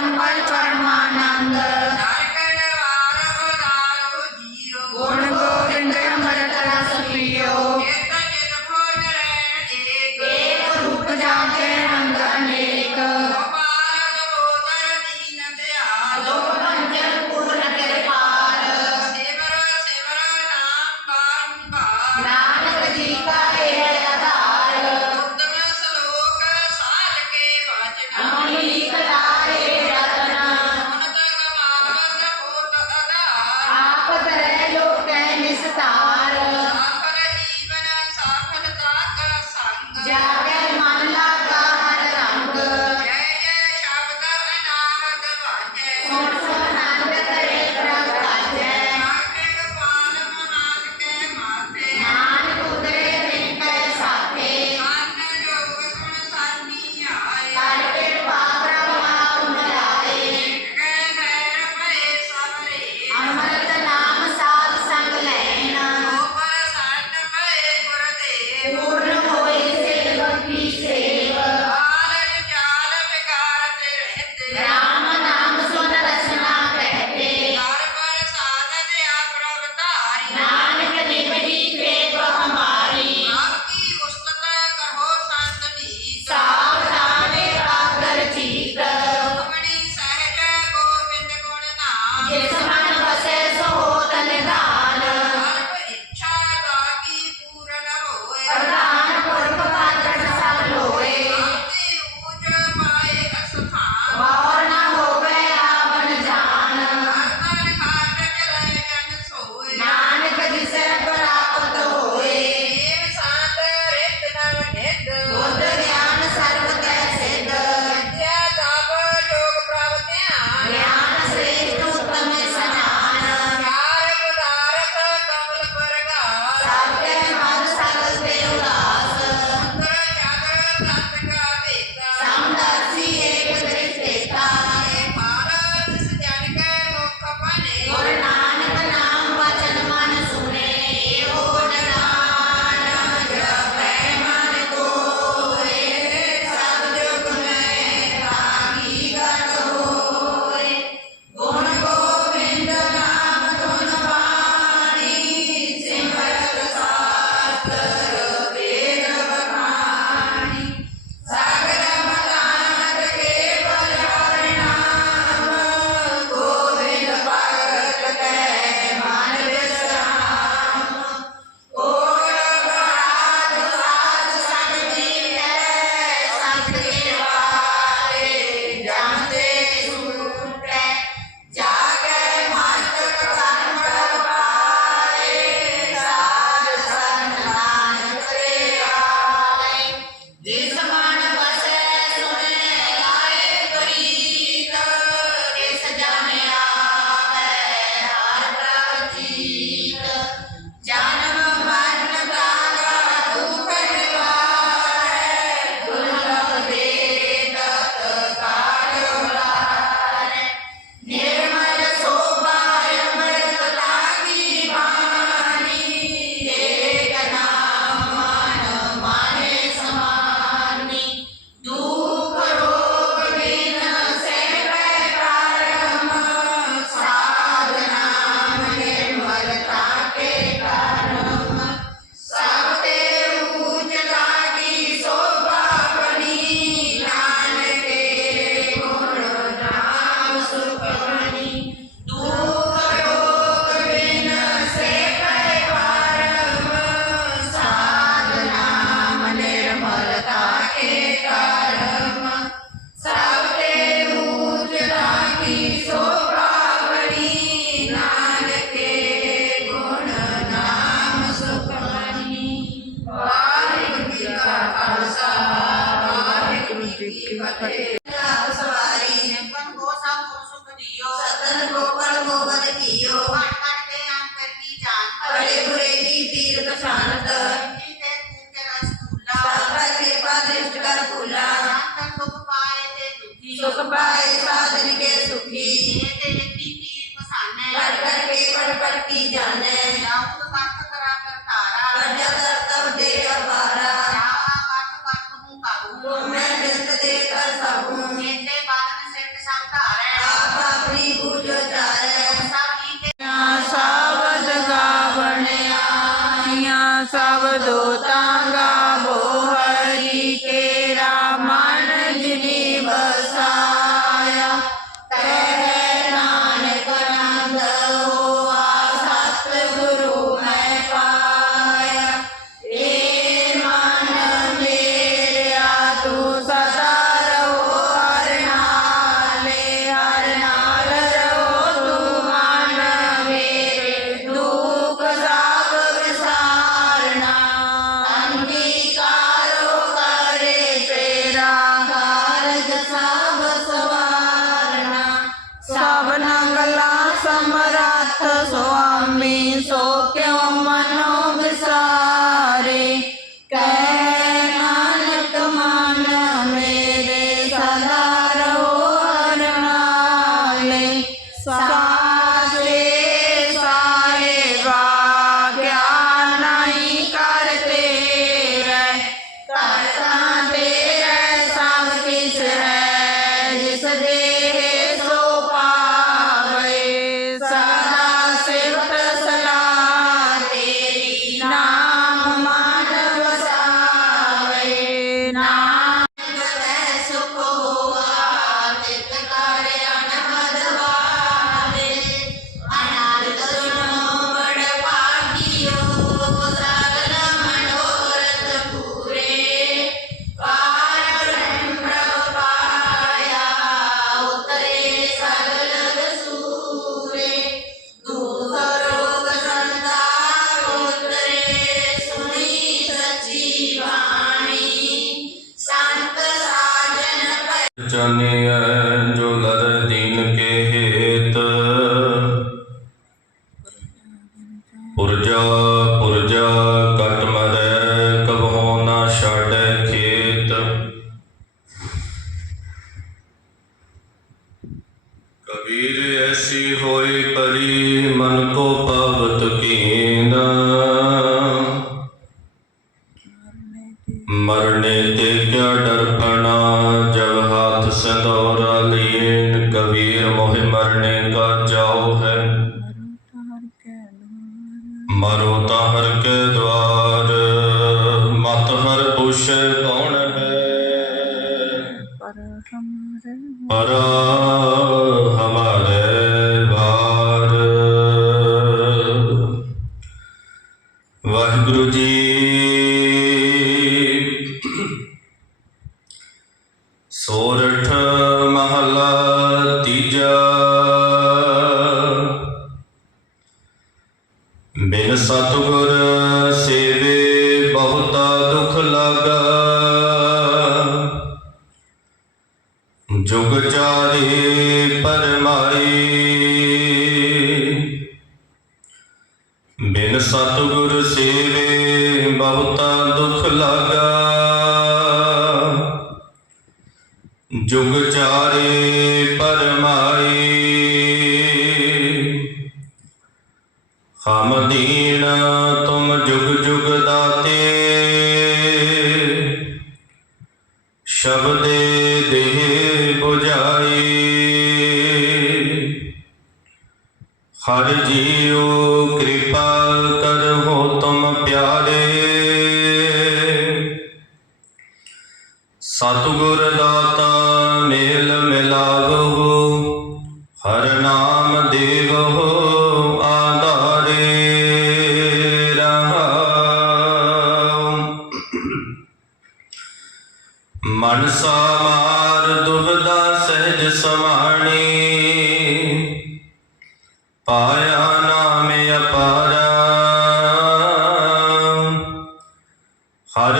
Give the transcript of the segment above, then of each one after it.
one by. kerja. ਜਾਣਿਐ ਜੋ ਲਰ ਦੀਨ ਕੇ ਹੇਤ ਪੁਰਜਾ ਪੁਰਜਾ, ਕਟ ਮਰੈ, ਕਬਹੁ ਨਾ ਛਾੜੈ ਖੇਤ। ਕਬੀਰ ਐਸੀ ਹੋਈ ਪਰੀ ਮਨ ਕੋ ਪਾਵਤ ਕੀਨਾ। ਸੋਰਠ ਮਹਲਾ ਤੀਜਾ। ਬਿਨ ਸਤਿਗੁਰ ਸੇਵੇ ਬਹੁਤਾ ਦੁਖ ਲਾਗਾ। ਜੁਗ ਚਾਰੇ ਪਰਮਾਈ ਬਿਨ ਸਤਿਗੁਰ ਸੇਵੇ ਬਹੁਤਾ ਦੁਖ ਲਾਗਾ। ਜੁਗ ਚਾਰੇ ਪਰਮਾਈ ਹਮ ਦੀਨ ਤੁਮ ਜੁਗ ਜੁਗ ਦਾਤੇ। ਸ਼ਬਦੇ ਦੇਹ 부ਝਾਈ ਹਰ ਜੀਉ ਕਿਰਪਾ ਹਰ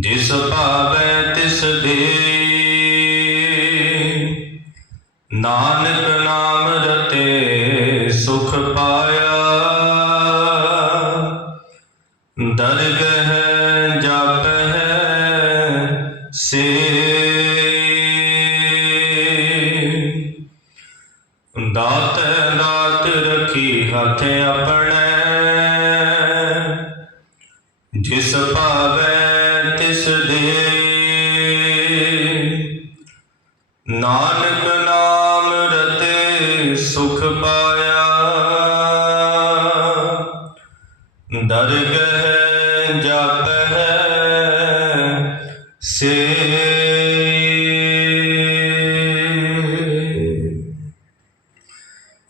ਜਿਸ ਭਾਵੇ ਤਿਸ ਦੇ। ਨਾਨਕ ਨਾਮ ਰਤੇ ਸੁਖ ਪਾਇਆ। ਦਰਗਹ ਹੈ ਸੇ। ਦਾਤ ਦਾਤ ਰਖੀ ਹੱਥ ਆਪਣੇ। ਜਿਸ ਭਾਵੇ ਦਰਗਹ ਹੈ ਸੇ।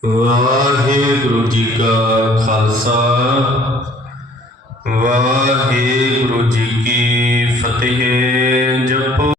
ਵਾਹਿਗੁਰੂ ਜੀ ਕਾ ਖਾਲਸਾ ਵਾਹਿਗੁਰੂ ਜੀ